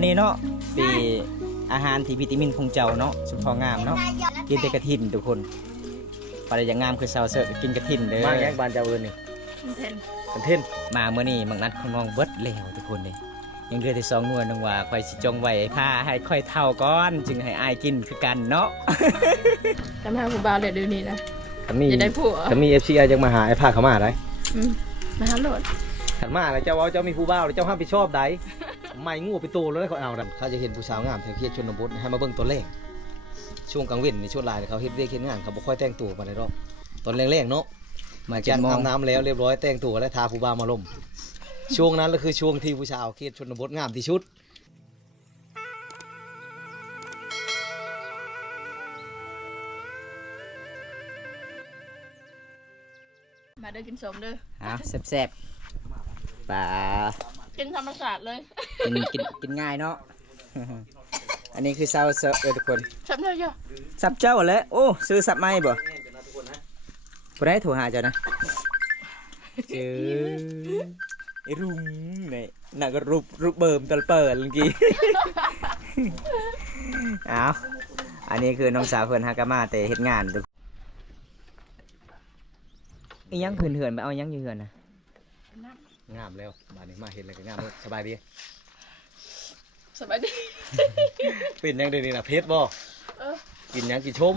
นนี้เนาะปีอาหารที่วิตามินของเจ้าเนาะสุดพองามเนาะกินแต่กระถินทุกคนปลาอย่างงามคือเซาเซอร์กินกระถินเด้อ มากแยกบานเจ้าเอิญนี่ เทน กันเท่น มาเมื่อนี้มังนัดของน้องเบิดแล้วทุกคนเลยยังเหลือแต่2หน่วยนึงว่าค่อยสิจงไว้ผ้าให้ค่อยเท่าก่อนจึงให้อายกินคือกันเนาะ จำหาผู้บ่าวเลยดูนี่นะ ขันมี จะได้ผัว ขันมี FC อายังมาหาไอ้ผ้าเขามาได้ มาหาโหลด ขันมาแล้วเจ้าว่าเจ้ามีผู้บ่าวแล้วเจ้าห้ามไปชอบใดไม่งูไปโตแล้วเขาเอาดันเขาจะเห็นผู้สาวงามแถวเขตชนบทให้มาเบิ่งตัวแรกช่วงกลางเว้นในช่วงลายเขาเฮ็ดเวียกเฮ็ดงานเขาบ่ค่อยแต่งตัวมาในรอบตอนแรกๆเนาะมาจัดอาบน้ำแล้วเรียบร้อยแต่งตัวแล้วทาผู้บ่าวมาลมช่วงนั้นก็คือช่วงที่ผู้สาวเขตชนบทงามที่สุด มาเด้อกินสมเด้อ เอาแซ่บๆปลา กินธรรมศาสตร์เลย กินง่ายเนาะ อันนี้คือเซาเซอร์ทุกคน ฉันเท่าเยอะ สับเจ้าแล้วโอ้ซื้อสับไม้บ่บ่ได้โทรหาเจ้านะเจอไอ้รุ้งนี่น่ะก็รูปเบิ่มตะเปิดเมื่อกี้ เอาอันนี้คือน้องสาวเพิ่นฮากามาแต่เฮ็ดงานทุกอีหยังเหือนๆไปเอาหยังอยู่เหือนน่ะ งามแล้วบ้านนี้มาเห็นอะไรก็งามแล้วสบายดี สบายดี เป็นยังเดี๋ยวนี้นะเพชรบ่ เออ กินยังกินชม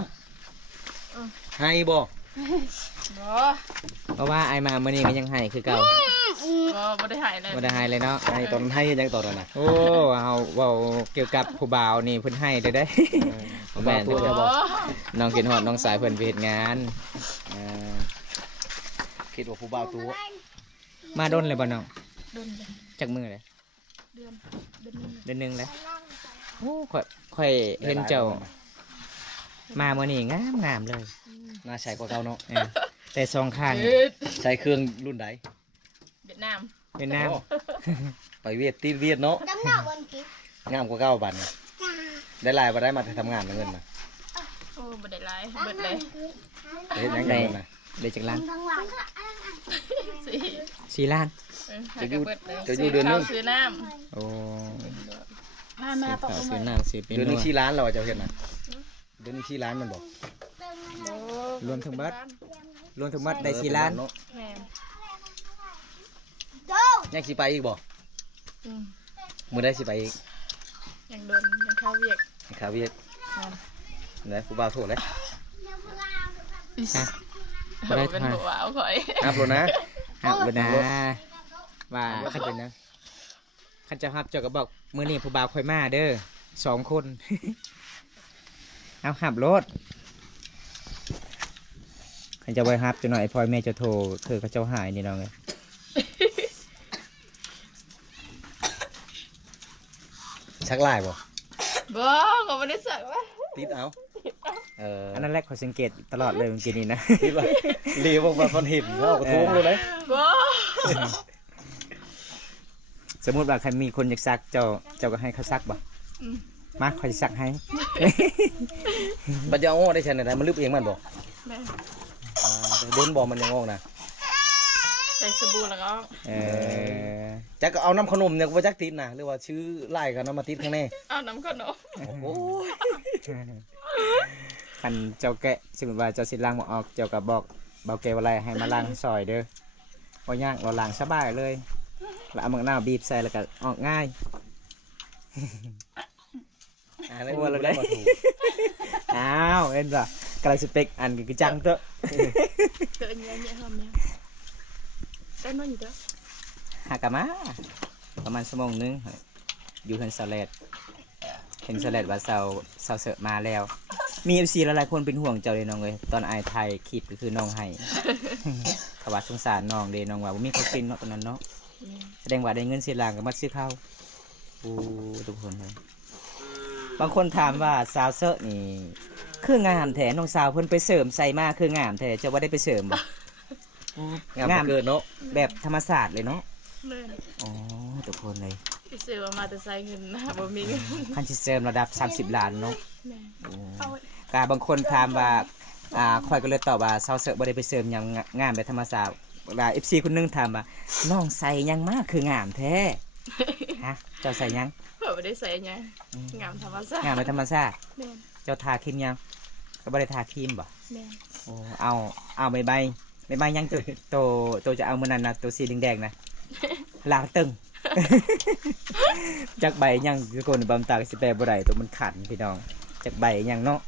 เออ ให้บ่ บ่ เพราะว่าไอ้มามื้อนี้ก็ยังให้คือเก่า บ่ได้หายเลย บ่ได้ให้เลยเนาะ ให้ตอนให้ยังตอนนั้นนะ โอ้เฮาเว้าเกี่ยวกับผู้บ่าวนี่เพิ่นให้เด้อได้ แม่น ตัว เด้ เดี อ ยวบ่ น้องกินฮอดน้องสายเพิ่นไปเฮ็ดงานเอ่อ คิดว่าผู้บ่าวตัว มาดนเลยบ่น้อง โดนเลย จักมือเลย เดือนนึง เดือนหนึงแล้วโอ้ค่อยเห็นเจ้ามามื้อนี้งามเลย น่าใช้กว่าเก่าเนาะ เออแต่สองข้าง ใช้เครื่องรุ่นใด เวียดนาม เป็นน้ำ โอ้ไปเวียดตีเวียดเนาะงามกว่าเก่าบัดนี้ได้หลายบ่ได้มาทำงานเงินนะ โอ้บ่ได้หลายเบิดเลย ไปเฮ็ดหยังกันนะ ได้จักล้าน สี่ 4ล้าน จะอยู่ จะอยู่เดือนนึง ซื้อน้ โอ้ ำมา ซื้อ ปอก ข้าว มา ซื้อน้ำซื้อเป็น เดือนหนึง นัว ชี้ล้านเราจะเฮ็ดน่ะเดือนหนึงชี้ล้านมันบ่ รวมทั้งหมดได้4ล้าน เนาะ แม่ ยังสิไปอีกบ่ อืม มื้อใดสิไปอีก ยังโดนยังเข้าเวียก ให้ข้าวเวียดได้ผู้บ่าวโทษเลย ฮะบ่ได้ เป็น ทาน หัวเอาข่อย นับโลนะ ฮับเลยนะว่าคันเป็นนะคันจะฮับเจ้าก็บอกมื้อนี้ผู้บ่าวค่อยมาเด้อ2 คน เอาฮับรถคันจะไปฮับจะหน่อยพ่อแม่จะโทรคือเขาเจ้าหายนี่น้องเอ้ย ชักลายบ่ บ่ก็ไม่ได้สั่งว่า ติดเอาอันนั้นแรกขอยสังเกตตลอดเลยเมื่อกี้นี้นะ ติดว่าเรียกว่ามันเห็นว่าเอากระทงเลยนะ บ่ สมมุติว่าใครมีคนอยากซักเจ้าก็ให้เขาซักบ่มาขอยสิซักให้ บัดจะเอาออกได้ใช่ไหมมันลึกเองมันบ่ แม่ โดนบ่มันยังงอกนะ ใส่สบู่แล้วก็ เออ จักก็เอาน้ำขนมเนี่ยว่าจักติดนะหรือว่าชื่อไล่กันเอามาติดข้างใน เอาน้ำขนม โอ้โห คันเจ้าแกะสมมติว่าเจ้าสิล้างบ่ออกเจ้าก็บอกเบาแกวอะไรให้มาล้างซอยเด้อบ่ยากเราล้างสบายเลยแล้วเอามะนาวบีบใส่แล้วก็ออกง่าย อะไร โอ้เราได้ มาถูก อ้าวเอ็นป่ะกำลังสเปกอันคือจังเถอะ เจอเนี้ยหอมเนี่ยได้นอนอยู่เด้อ หากะมาประมาณชั่วโมงนึงอยู่เห็นสลัดเห็นสลัดว่าเสาเสอะมาแล้ว มีFCหลายๆคนเป็นห่วงเจ้าเลยน้องเลยตอนอายไทยคลิปก็คือน้องให้ ขวัดสงสารน้องเด้น้องว่าบ่มีข้าวกินเนาะตอนนั้นเนาะแสดงว่าได้เงินเสียหลางก็มาซื้อข้าวโอ้ทุกคนเลยบางคนถามว่าสาวเสอะนี่คืองามแท้น้องสาวเพิ่นไปเสริมใส่มาคืองามแท้เจ้าว่าได้ไปเสริมบ่ งามเกินเนาะ แบบธรรมศาสตร์เลยเนาะ แม่ อ๋อทุกคนเลย พี่ซื้อมาแต่ใส่เงินนะบ่มีเงิน คันสิเสริมระดับ30 ล้านเนาะ แม่ โอ้ เอา กาบางคนถามว่าคอยก็เลยตอบว่าสาวเสอะบ่ได้ไปเสริมหยังงามแบบธรรมศาสตร์FC คนหนึงถามว่าน้องใส่หยังมากคืองามแท้ ฮะเจ้าใส่หยัง เพิ่ บ่ได้ใส่หยังงามธรรมชาติ งามเป็นธรรมชาติ แม่น เจ้าทาครีมยังก็บ่ได้ทาครีมบ่ แม่น โอ้เอาใบยังโตจะเอามื้อนั้นนะตัวสีแดงๆนะลากตึง จักใบยังทุกคนบำตาก็สิแปลบ่ได้ตัวมันขันพี่น้องจักใบยังเนาะ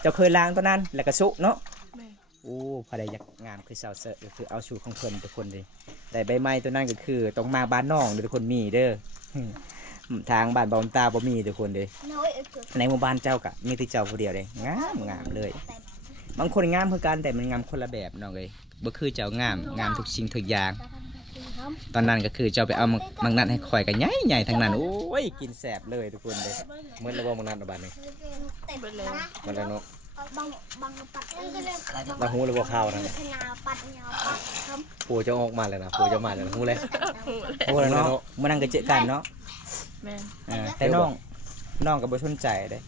เจ้าเคยล้างตัวนั้นแล้วก็สุเนาะ แม่น โอ้พอได้อยากงามคือสาวเซอร์ก็คือเอาชูของเพิ่นทุกคนเลยแต่ใบไม้ตัวนั้นก็คือต้องมาบ้านน้องเด้อทุกคนมีเด้อ ทางบ้านบอมตาบ่มีทุกคนเลยในหมู่บ้านเจ้าก็มีแต่เจ้าผู้เดียวเลยงามเลย บางคนงามคือกันแต่มันงามคนละแบบน้องเอ้ยบ่คือเจ้างามทุกสิ่งทุกอย่าง ตอนนั้นก็คือเจ้าไปเอามังนัดให้ข่อยกันใหญ่ๆทั้งนั้นโอ้ยกินแสบเลยทุกคนเลย เหมือนระบบมันนั่นบาดนี้ เบิดแล้ว มันแล้วเนาะ บางปัดก็เลย ตาหูระบบข้าวนั่น พนาปัดเงาปัดท ปูจะออกมาเลยนะปูจะมาเลยนะหูเลย โอ้แล้วเนาะมันนั่งก็เจอกันเนาะ แม่น แต่น้องก็บ่สนใจเลย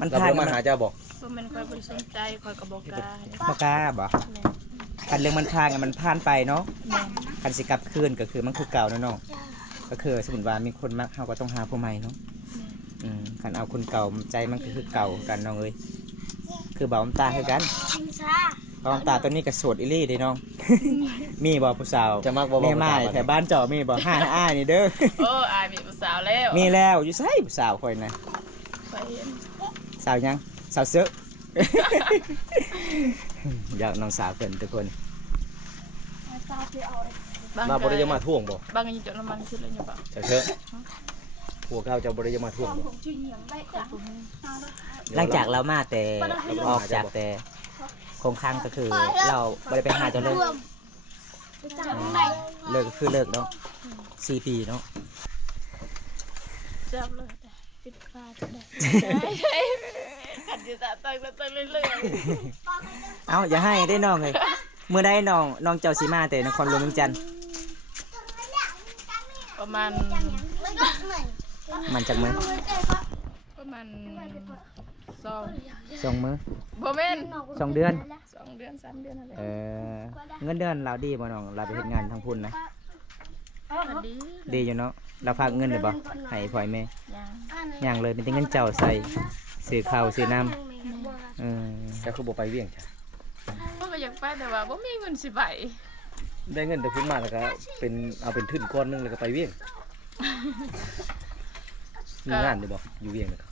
มัน เรา ผ่าน เพิ่งมาหาเจ้าบอก บ่แม่นค่อยบ่ได้สนใจค่อยก็บ่กล้า บ่กล้าบ่ แม่น คันเรื่องมันผ่านมันผ่านไปเนาะ แม่น คันสิกลับคืนก็คือมันคือเก่าเนาะน้องก็คือสมมุติว่ามีคนมักเฮาก็ต้องหาผู้ใหม่เนาะ คันเอาคนเก่าใจมันก็คือเก่ากันน้องเอ้ยคือบ่าวตาคือกัน ำชิงช้า บ่าวตาตัวนี้ก็โสดอีหลี่เด้น้อง มีบ่ผู้สาว จะมักบ่ แม่ไม้แถวบ้านเจาะมีบ่ห้าอ้ายนี่เด้อ โอ้อายมีผู้สาวแล้ว มีแล้วอยู่ไสผู้สาวข่อยนะ ไปเห็น สาวหยังสาวเสื้อ อยากน้องสาวเพิ่นทุกคน มาบ่ได้จะมาท่วงบ่ บางอย่างจนน้ำมันขึ้นเลยเนี่ยบ่ เจ้าเถอะพวกเขาจะบ่ได้จะมาท่วงบ่ หลังจากเรามาแต่ออกจากแต่คงค้างก็คือ เราบ่ได้ไปหาเจ้าเลย จังไหน เลิกก็คือเลิกเนาะ4 ปีเนาะ จับเลยปิดฟ้าจะได้ขัดอยู่ตาตั้งเรื่อย เอ้าอย่าให้ได้น้องเลยเมื่อได้น้องเจ้าสีมาแต่นครหลวงเมืองจันทน์ ๆประมาณ มันก็เหมือน มันจากมือ ประมาณ2 2 มื้อ บ่แม่น 2 เดือน 2 เดือน3 เดือนอะไร เงินเดือนเราดีบ่น้องเราไปเฮ็ดงานทางพุ่นนะ ก็ดี ดีอยู่เนาะเราฝากเงินเลยบ่ให้พ่อยแม่ ยัง อย่างเลยเป็นแต่เงินเจ้าใส่ซื้อข้าวซื้อน้ำ เจ้าคือบ่ไปเวียงจ้ะ ก็อยากไปแต่ว่าบ่มีเงินสิไป ได้เงินแต่พุ่นมาแล้วก็เป็นเอาเป็นทุนก้อนนึงแล้วก็ไปเวียงมีงานอยู่บ่อยู่เวียงนะครับ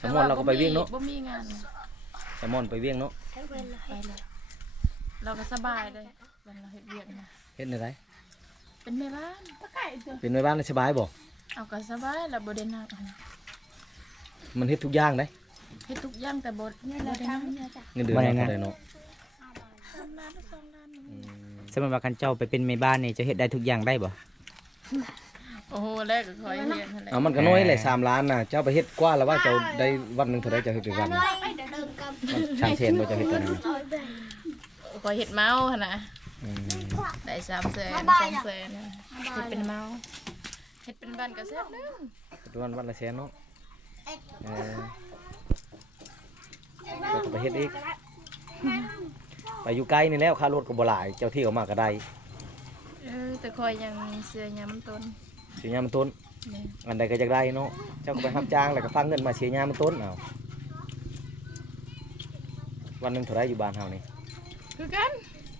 สมอนเราก็ไปเวียงเนาะ บ่มีงาน สมอนไปเวียงเนาะ ไปเลยเราก็สบายเลยวันเราเฮ็ดเวียกนะ เฮ็ดได้ เป็นแม่บ้าน เป็นแม่บ้านแล้วสบายบ่ เอาก็สบายแล้วบ่ได้หนัก มันเฮ็ดทุกอย่างได้ เฮ็ดทุกอย่างแต่บ่ได้หนัก เงินเดือนเราเท่าใดเนาะ 3 ล้าน2 ล้าน สมมติว่าคันเจ้าไปเป็นแม่บ้านนี่จะเฮ็ดได้ทุกอย่างได้บ่ โอ้โหแรกก็คอยเฮ็ดนั่นแหละ เอามันก็น้อยแหละ3 ล้านน่ะเจ้าไปเฮ็ดกว่าแล้วว่าเจ้าได้วันหนึงเท่าใดเจ้าเฮ็ดเป็นวันหนึ่ง ไปเดินกับ มันช่างเทนบ่เจ้าเฮ็ดตอนนั้น คอยเฮ็ดเมาส์หั่นน่ะ อืม ได้300,000 200,000นะเฮ็ดเป็นเมาส์เฮ็ดเป็นบ้านก็แซ่บนึง วันละแสนเนาะเออก็ไปเฮ็ดอีกไปอยู่ไกลนี่แล้วค่ารถก็บ่หลายเจ้าที่เขามาก็ได้ แต่คอยยังเสื้อยามต้น เสียยามมันต้น นี่ อันใดก็อยากได้เนาะเจ้าก็ไปรับจ้างแล้วก็ฟังเงินมาเสียยามมันต้นเอาวันหนึงเท่าไรอยู่บ้านเฮานี่ คือกัน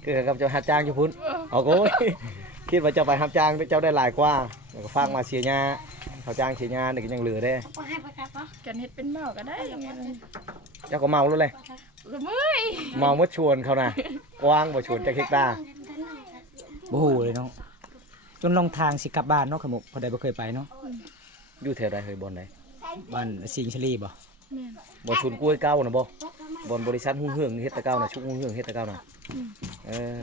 คือกับเจ้ารับจ้างอยู่พุ่นเอาโอ้ย คิดว่าเจ้าไปรับจ้างเจ้าได้หลายกว่าแล้วก็ฟังมาเสียยาเขาจ้างเสียยานี่ก็ยังเหลือได้ ให้ประกาศปะ กันเฮ็ดเป็นเมาก็ได้ยังไง เจ้าก็เมาแล้วเลย ก็เมื่อย เมาเมื่อชวนเขาน่ะกว้างบ่ชวนจักเฮกตาร์ โอ้โหเลยเนาะจนลงทางสิกลับบ้านเนาะขมุกพอได้บ่เคยไปเนาะ อยู่แถวใดเฮ้ยบ่อนใด บ้านสิงห์ชลีบ่ แม่น บ่ชวนกล้วยเก้าน่ะบ่บ่อนบริษัทหุ้นเฮืองเฮ็ดแตะเก้าน่ะชุกหุ้นเฮืองเฮ็ดแตะเก้าน่ะเออ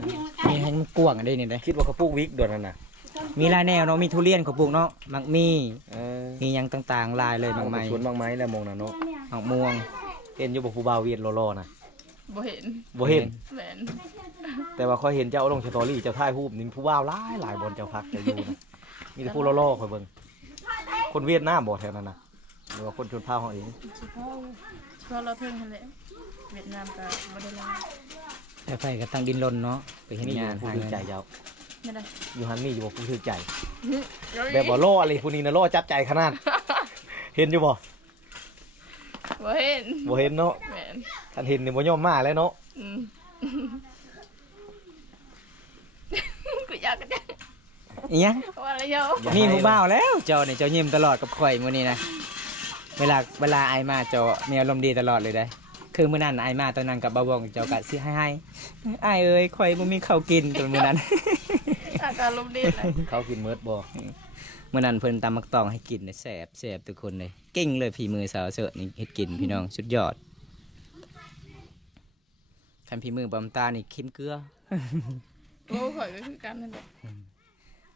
มีให้มันกว้างอันนี้นี่เด้ คิดว่าเขาปลูกวิกดอนนั่นน่ะ มีหลายแนวเนาะมีทุเรียนเขาปลูกเนาะมักมี เออ มีหยังต่างๆหลายเลยมากมาย ชวนบางไม้แล้วมองน่ะเนาะ มักม่วง เห็นอยู่บ่ผู้บ่าวเวียดรอๆน่ะ บ่เห็น บ่เห็น แม่น แต่ว่าค่อยเห็นเจ้าลงสตอรี่เจ้าถ่ายรูปนี่ผู้บ่าวหลายบนเจ้าพักเจ้าอยู่นะมีแต่ผู้ล่อๆค่อยเบิ่งคนเวียดนามบ่แถวนั้นน่ะหรือว่าคนชนเผ่าเฮาเอง เฉพาะเราเพิ่งนั่นแหละเวียดนามก็บ่ได้ลา แต่ไปก็ตั้งดินรนเนาะไปเห็น มีอยู่ งาน ผู้ หา ถือ เงิน ใจเจ้า ไม่ได้ อยู่หันมีอยู่บ่ผู้ถือใจ เดี๋ยว แบบบ่ล่ออะไรผู้นี้น่ะล่อจับใจขนาด เห็นอยู่บ่ บ่เห็น บ่เห็นเนาะ แม่น ท่านเห็นนี่บ่ยอมมาแล้วเนาะ อืมกูอยากกัน อีหยัง ว่าอะไรเนาะ มีผู้บ่าวแล้วเจ้าเนี่ยเจ้ายิ้มตลอดกับข่อยมื้อนี้นะเวลาไอายมาเจ้ามีอารมณ์ดีตลอดเลยได้คือมื้อนั้นไอายมาตอนนั้นกับบ่าวบองเจ้าก็สิให้ไอายเอ้ยข่อยบ่มีข้าวกินตอนมื้อนั้น อาการลมดีเลย เขากินเมิดบ่ เมื่อนั้นเพิ่นตำมักตองให้กินเนี่ยแซ่บทุกคนเลยเก่งเลยฝีมือสาวเสิร์ฟนี่เฮ็ดกินพี่น้องสุดยอดคันฝีมือบำตานี่คิมเกลือ โอ้ข่อยก็คือกันนั่นแหละ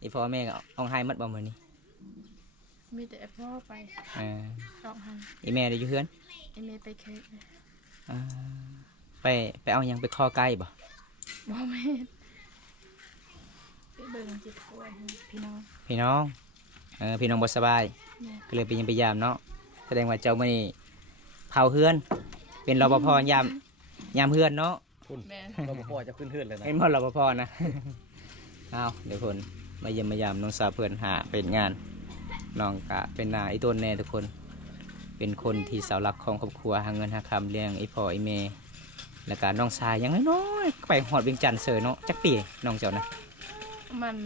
อีพ่อแม่ก็เอาให้มัดบ่มื้อนี้ มีแต่พ่อไป อ่า ร้องไห้ อีแม่ได้อยู่เฮือน ไอเมย์ไปเค้ก อ่าไปเอาหยังไปคอไก่บ่ บ่แม่นไปเบิ่งจิตป่วยให้พี่น้อง พี่น้องพี่น้องบ่สบาย แม่ ก็เลยไปยังไปยามเนาะแสดงว่าเจ้ามื้อนี้เผาเฮือน เป็นรปภยามเฮือนเนาะ แม่ เราบ่พอจะขึ้นเทือนเลยนะ เป็นพ่อรปภนะ เอาเดี๋ยวคนมาเยี่ยมมายามน้องสาวเพื่อนหาเป็นงานน้องกะเป็นนาอีต้นแน่ทุกคน เป็นคนที่เสาหลักของครอบครัวหาเงินหาคำเลี้ยงอีพ่ออีเมแล้วก็น้องชายยังน้อยๆไปหอดเวียงจันทน์เสยเนาะจักปีน้องเจ้านะ มัน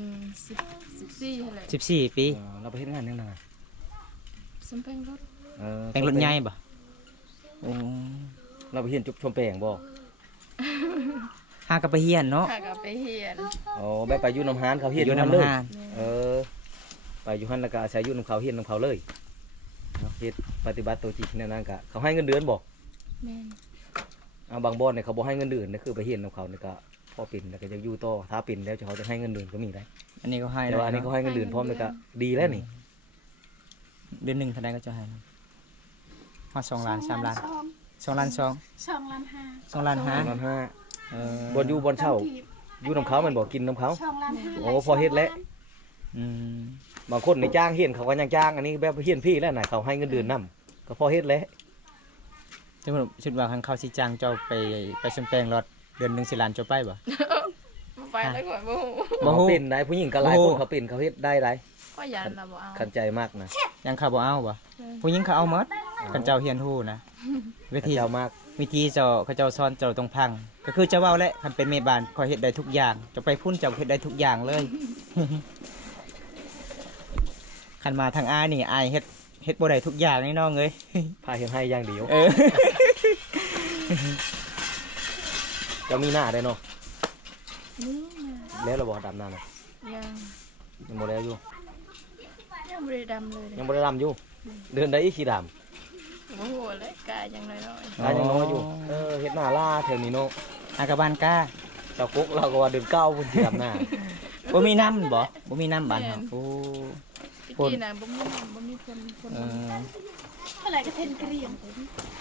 14หั่นแหละ 14 ปี เราไปเฮ็ดงานยังไง สมแพงรถ แต่งรถใหญ่บ่โอ้ เราไปเห็นจุบชมแปลงบ่ หากะไปเฮียนเนาะ ข้าก็ไปเฮียน อ๋อแบบไปอยู่น้ำหานเขาเฮ็ด อยู่ นั่น นำ เลย หาน เออไปอยู่หันแล้วก็อาศัยอยู่น้ำเขาเฮ็ดน้ำเขาเลยเนาะเฮ็ดปฏิบัติตัวจริงในนั้นก็เขาให้เงินเดือนบ่ แม่น เอาบางบ่อนเนี่ยเขาบ่ให้เงินเดือนนี่คือไปเฮ็ดน้ำเขานี่ก็พอเป็นแล้วก็จะอยู่ต่อถ้าเป็นแล้วเขาจะให้เงินเดือนก็มีได้ อันนี้ก็ให้ แต่ว่าอันนี้เขาให้เงินเดือนพร้อมแล้วก็ดีแล้วนี่ เดือนหนึงเท่าใดก็จะให้นะฮอด2ล้าน3ล้าน2ล้าน2 2,500,000 2ล้าน ประมาณ 5 ห้า เออ บ่อนอยู่บ่อนเช่าอยู่น้ำเขามันบ่กินน้ำเขา 2,500,000 โอ้พอเฮ็ดแล้ว อืม บางคนในจ้างเฮียนเขาก็ยังจ้างอันนี้แบบเฮียนพี่แล้วน่ะเขาให้เงินเดือนนํก็พอเฮ็ดแล้ว สมมุติชุดว่าคันเขาสิจ้างเจ้าไปสมแปลงรถเดือนหนึงสิล้านเจ้าไปบ่ ไปแล้วก่อนบ่ฮู้ บ่ฮู้ เขาเป็นได้ผู้หญิงก็หลาย โอ้ คนเขาเป็นเขาเฮ็ดได้หลาย ก็ยันน่ะบ่เอา ขันใจมากนะ ยังเขาบ่เอาบ่ผู้หญิงเขาเอาหมดคันเจ้าเฮียนฮู้นะวิธี เจ้ามาก วิธีเจ้าเขาเจ้าสอนเจ้าต้องพัง ก็คือเจ้าเว้าแหละคันเป็นแม่บ้านขอยเฮ็ดได้ทุกอย่างเจะไปพุ่นเจ้าเฮ็ดได้ทุกอย่างเลย คันมาทางอายนี่อายเฮ็ดบ่ได้ทุกอย่างนี่น้องเอ้ย พาเฮ็ดให้อย่างเดียว เออ เจ้ามีหน้าได้เนาะ นี่นะ แล้วเราบ่ดำหน้าน่ะ ยัง ยังบ่แล้วอยู่ ยังบ่ได้ดำเลย ยังบ่ได้ดำอยู่ เดือนใดอีกสิดำ บ่ฮู้เลยกายยังน้อย ได้ยังน้อยอยู่เฮ็ดหน้าล่าแถวนี้เนาะ อากะบ้านกา เจ้ากุ๊กเราก็ว่าเดือนเก้าพุ่นสิดำหน้า บ่มีน้ำบ่บ่มีน้ำบ้านเฮาโอ้ ๆพี่กี้น่ะบ่มีน้ำบ่มีคน เออ เท่าไหร่ก็เทนเกรียม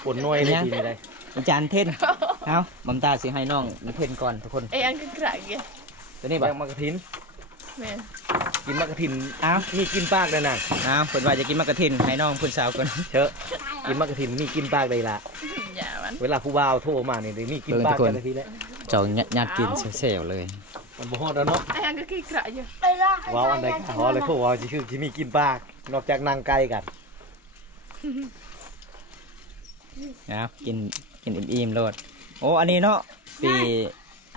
ฝนน้อยเลยทีนี้ได้ อาจารย์เท่นเอ้าบำตาสิให้น้องมันเท่นก่อนทุกคน ไอ้อันคือกระเกะ ตัวนี้ แบ บ่ งมะกะทิน แม่น กินมะกะทิน เอ้า มีกินปากได้น่ะ เอ้าเพิ่นว่าจะกินมะกะทินให้น้องเพิ่นสาวก่อน เถอะกินมะกะทินมีกินปากได้ล่ะ อย่ามัน เวลาผู้บ่าวโทรมานี่ได้มีกินปากกันทีแล้ว เจ้าญาติกินเซลเลย มันบ่ฮอดแล้วเนาะ ไอ้อันก็คือกระอยู่ ไปละ ว้าวอันใดก็ฮอดเลยโทรว่าสิคือสิมีกินปากนอกจากนั่งไกลกัน นะกินอิ่มๆโลดโอ้อันนี้เนาะปี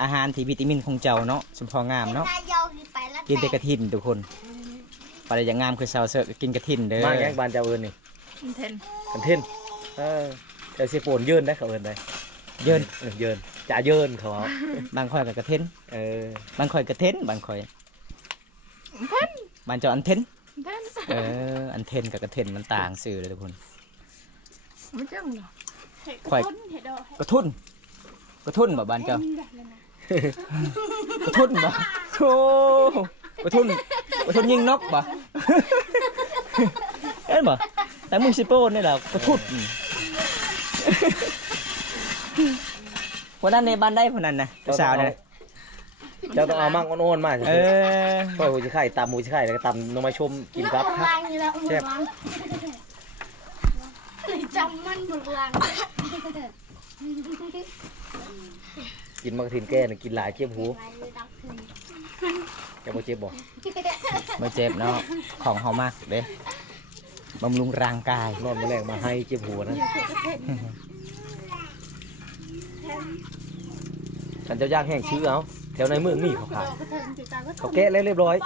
อาหารที่วิตามินของเจ้าเนาะสมพองามเนาะ นายยาวไปแล้ว กินแต่กระถินทุกคนปลาอย่างงามคือสาวเสิร์ฟก็กินกระถินเด้อ มาแย่งบ้านเจ้าเอิญนี่ มันเทน กันเทนแต่สิโปนยืนได้เขาเอิญได้ เยิน เยินจ่าเยินเขาเอา บางข่อยกับกระเทน เออบ างข่อยกระเทนบางข่อย เทน บางเจ้าอันเทน เทน อันเทนกับกระเทนมันต่างสื่อเลยทุกคน มันจังเหรอ ข่อยกระทุนบ่บ้านเจ้า กระทุนบ่โอ้กระทุนยิงนกบ่ เอ้ยบ่แต่มึงสิโป้นี่แหละกระทุนคนนั้นในบ้านได้คนนั้นนะผู้สาวนะ เจ้าต้องเอามั่งอ่อนๆมา เออ ค่อยหูจะไข่ตำหูจะไข่แล้วก็ตำน้องไม้ชมกินครับ ลังอยู่แล้วบุกลังจำมันบุกลัง กินมะกระถินแก่น่ะกินหลายเจ็บหูจะบ่เจ็บบ่ ไม่เจ็บเนาะของเฮามากเด้ บำรุงร่างกาย นอนมาแรงมาให้เจ็บหัวนะฉันจะย่างแห้งชื้อเอาแถวในเมืองมีเขาขายเขาแกะแล้วเรียบร้อย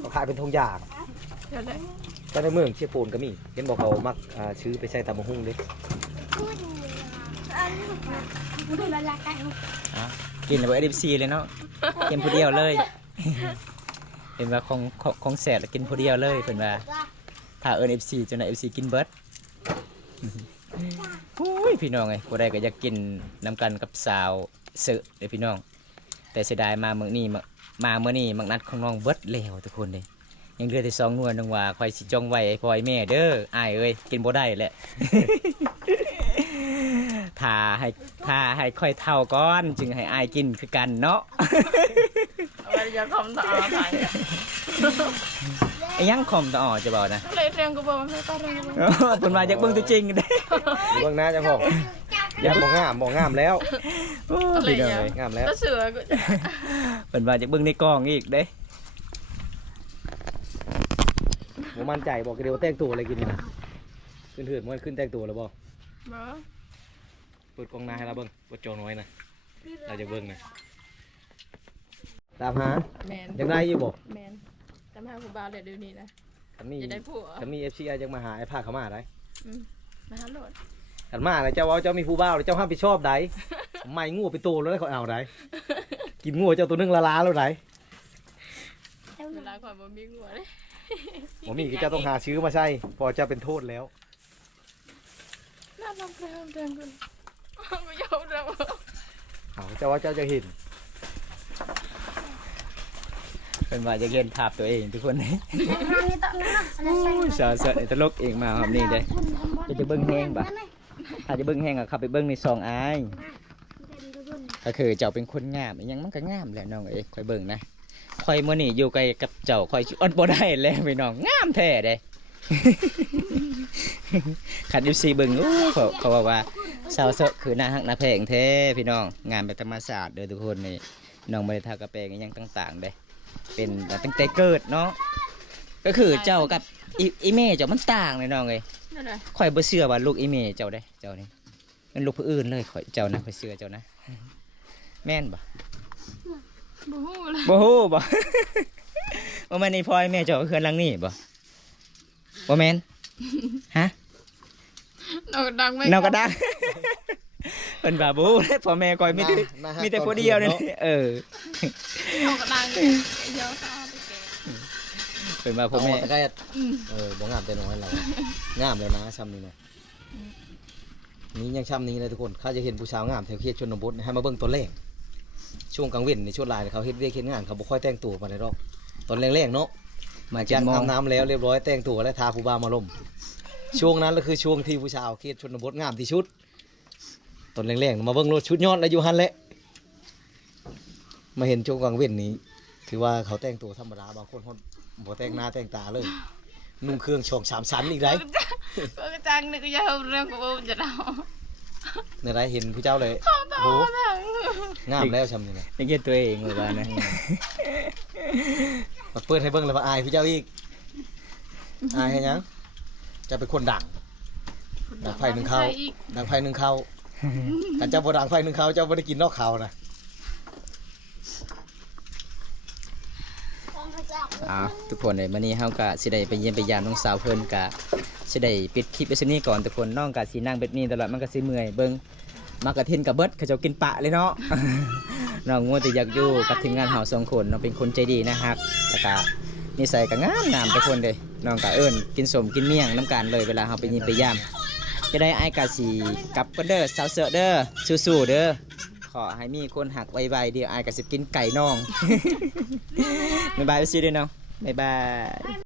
เขาขายเป็นธงยาง เดี๋ยวเลย แต่ในเมืองเชียโปนก็มีเห็นบอกเขามักชื้อไปใส่ตำมะฮุ่งเลย ดูละลายกัน กินแล้วเอฟซีเลยเนาะกินผู้เดียวเลย เห็นว่าของแสบแล้วกินผู้เดียวเลยเพิ่นว่าถ้าเอิ้น FC จนน่ะ FC กินเบิดโอ้ยพี่น้องเอ้ยบ่ได้ก็อยากกินนํกันกับสาวเสือเด้อพี่น้องแต่เสียดายมาเมื่อนี้มักนัดของน้องเบิดแล้วทุกคนเด้ยังเหลือแต่2หน่วยนึงว่าค่อยสิจองไว้ให้พ่อให้แม่เด้ออ้ายเอ้ยกินบ่ได้แหละ ถ้าให้ค่อยเท่าก่อนจึงให้อ้ายกินคือกันเนาะ เอาไปจะคอมต่อไป ไอ้ยังคอมต่อจะบอกนะ เลยเรียงกูบอกไม่ต้องเรียงกูบอก เพิ่นว่าอยากเบิ่งตัวจริงเด้ เบื้องหน้าจังหอกอยากบอกงามแล้ว โอ้ยพี่น้องเอ้ย งามแล้ว ก็เสือกูจะ เพิ่นว่าอยากเบิ่งในกล้องอีกเด้ ผมมั่นใจบอกเดี๋ยวแต่งตัวอะไรกินนี่นะขึ้นเถื่อนมันขึ้นแต่งตัวแล้วบอก บ่ เปิดกล้องหน้าให้เราเบิ้งเปิดจอน้อยนะเราจะเบิ้งนะตามหา แมน ยังไงอยู่บอก แมนจำหาผู้บ่าวเลยเดี๋ยวนี้นะ ขันมี จะได้ผัว ขันมี FCI ยังมาหาไอ้ผ้าเขามาได้ มาหาโหลด ขันมาเลยเจ้าว่าเจ้ามีผู้บ่าวเลยเจ้าห้ามไปชอบได้ไม่งูไปโตแล้วเขาเอาได้กินงูเจ้าตัวนึงละล้าแล้วได้ เวลาก่อนบ่มีหัวเลย ผมมีก็เจ้าต้องหาชื้อมาใช่พอเจ้าเป็นโทษแล้ว น่ารักเลยเดินกันกูยอมรับ เอาเจ้าว่าเจ้าจะเห็น เพิ่นว่าอยากเห็นภาพตัวเองทุกคนนี่ ทางนี้ต้องนั่งอะไรใส่ สาวๆตลกเองมาครับนี่เด้จะเบิ่งแฮงบ่ถ้าจะเบิ่งแฮงก็เข้าไปเบิ่งในซองอายก็คือเจ้าเป็นคนงามอีหยังมันก็งามแหละน้องเอ้ยค่อยเบิ่งนะค่อยมื้อนี้อยู่ใกล้กับเจ้าค่อยสิอดบ่ได้แล้วพี่น้องงามแท้เด้ ขัด FC เบิ่งโอ้เขาว่าสาวเซอะคือหน้าฮักหน้าแพงแท้พี่น้องงามแบบธรรมชาติเด้อทุกคนนี่น้องบ่ได้ทากระแปรงอีหยังต่างๆเด้เป็นตั้งแต่เกิดเนาะก็คือเจ้ากับอีเมเจ้ามันต่างเลยน้องเอ้ย นั่นเลย ข่อยบ่เชื่อว่าลูกอีเมเจ้าได้เจ้านี่มันลูกผู้อื่นเลยข่อยเจ้านะข่อยเชื่อเจ้านะแม่นบ่ บูฮู้เลย บ่ฮู้บ่ บ่แม่นนี่พ่อแม่เจ้าเฮือนหลังนี้บ่บ่แม่นฮะ นอกดังไม่ เนาก็ดัง เพิ่นว่าบ่ฮู้เลยพ่อแม่ข่อยมีแต่ผู้เดียวนี่เออน อกดังเยอะเข้าไปเกะ เพิ่นว่าพ่ พ่ อ อ แม่ แม่ใกล้บ่งามแต่น้อยเรางามแล้วนะซ้ำนี่นะนี่ยังซ้ำนี้เลยทุกคนข้าจะเห็นผู้สาวงามแถวเขตชนบทให้มาเบิ่งตอนแรกช่วงกลางเว้นในช่วงลายเขาเฮ็ดเวียกเฮ็ดงานเขาบ่ค่อยแต่งตัวปานใดดอกตอนแรกๆเนาะ มา จาก 7:00น อาบน้ำแล้วเรียบร้อยแต่งตัวและทาผู้บ่าวมาล่มช่วงนั้นก็คือช่วงที่ผู้สาวเขตชนบทงามที่สุดตอนแรกๆมาเบิ่งรถชุดยอดแล้วอยู่หั่นแหละมาเห็นช่วงกลางเว้นนี้ถือว่าเขาแต่งตัวธรรมดาบางคนบ่แต่งหน้าแต่งตาเลยนุ่งเครื่องช่อง3ชั้นอีกได้ ก็จังนึกจะเอาเรื่องกูจะเอา ในไรเห็นผู้เจ้าเลย ต่อ โอ้ ทาง งามแล้วชำนี่นะ ยังเห็นตัวเองเลยว่านะ มาเปิดให้เบิ่งแล้วว่าอายผู้เจ้าอีกอายให้หยังจะเป็นคนดังดังไฟหนึ่งเข้าดังไฟหนึ่งเข้าแต่เจ้าบ่ดังไฟหนึ่งเข้าเจ้าบ่ได้กินนอกเขานะ ทุกคนเลยมื้อนี้เฮาก็สิได้ไปเยี่ยมไปยามน้องสาวเพิ่นก็สิได้ปิดคลิปไว้ซั่นนี้ก่อนทุกคนน้องก็สินั่งแบบนี้ตลอดมันก็สิเมื่อยเบิ่งมากระเทนกับเบิดเขาเจ้ากินปะเลยเนาะ น้องงัวแต่อยากอยู่กับทีมงานเฮา2คนน้องเป็นคนใจดีนะครับแล้วก็นิสัยก็งามทุกคนเลยน้องก็เอิ้นกินสมกินเมี่ยงน้ำกันเลยเวลาเฮาไปเยี่ยมไปยามจะได้อ้ายก็สิกลับกันเด้อสาวเสือเด้อสู้ๆเด้อขอให้มีคนหักไวๆเดี๋ยวอ้ายก็สิกินไก่น้อง บ๊ายบายไปสิเด้อน้องบ๊ายบาย